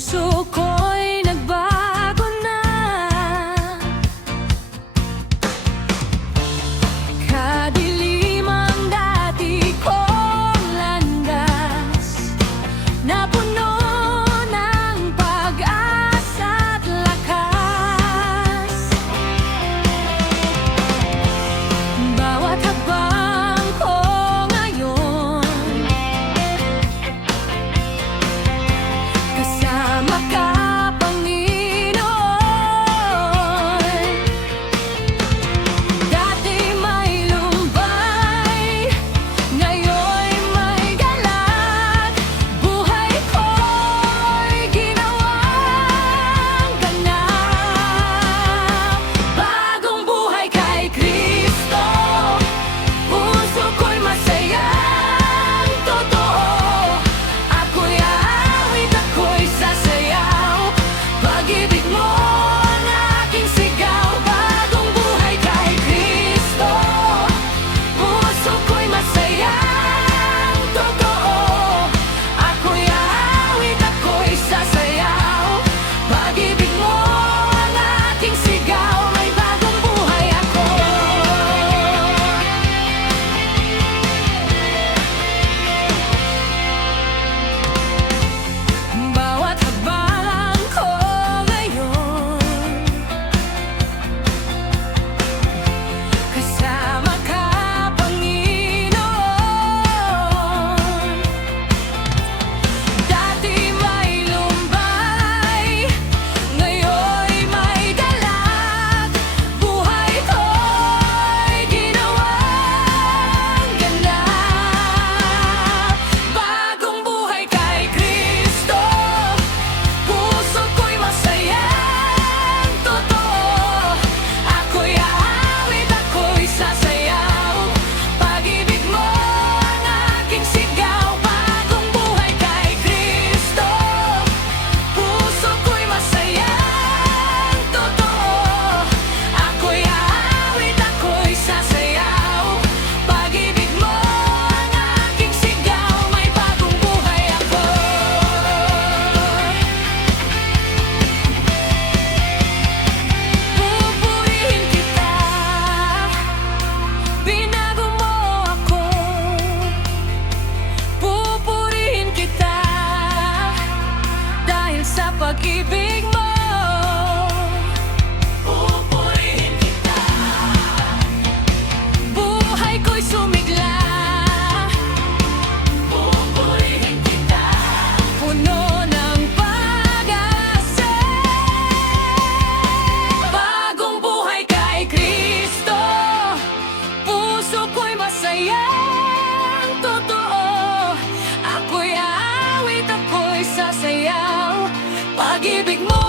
puso ko'y nagbago na. Kadilim ang dati kong landas, napuno ng pag-asa at lakas. Bawat hakbang ko ngayon, kasama ka, Panginoon. Dati may lumbay, ngayon'y may galak. Buhay ko'y ginawang ganap. Bagong buhay kay Kristo, puso ko'y masayang totoo. Ako'y aawit, ako'y sasayaw, pag-ibig mo ang aking sigaw. Bagong buhay kay Kristo, puso ko'y masayang totoo. Ako'y aawit, ako'y sasayaw, pag-ibig mo ang aking sigaw. May bagong buhay ako. Bawat hakbang ko ngayon, kasama ka, Panginoon. Dati may lumbay, ngayon'y may galak. Buhay ko'y ginawang ganap. Bagong buhay kay Kristo, puso ko'y masayang totoo. Ako'y aawit, ako'y sasayaw, pag-ibig mo ang aking sigaw. Bagong buhay kay Kristo, puso ko'y masayang totoo. Ako'y aawit, ako'y sasayaw, pag-ibig mo ang aking sigaw. May bagong buhay ako. Pupurihin kita, binago mo ako. Pupurihin kita, dahil sa pag-ibig mo. Pupurihin kita, buhay ko'y sumigla. Pupurihin kita, puno ng pag-asa. Bagong buhay kay Kristo, puso ko'y masayang totoo. Ako'y aawit, ako'y sasayaw, pag-ibig mo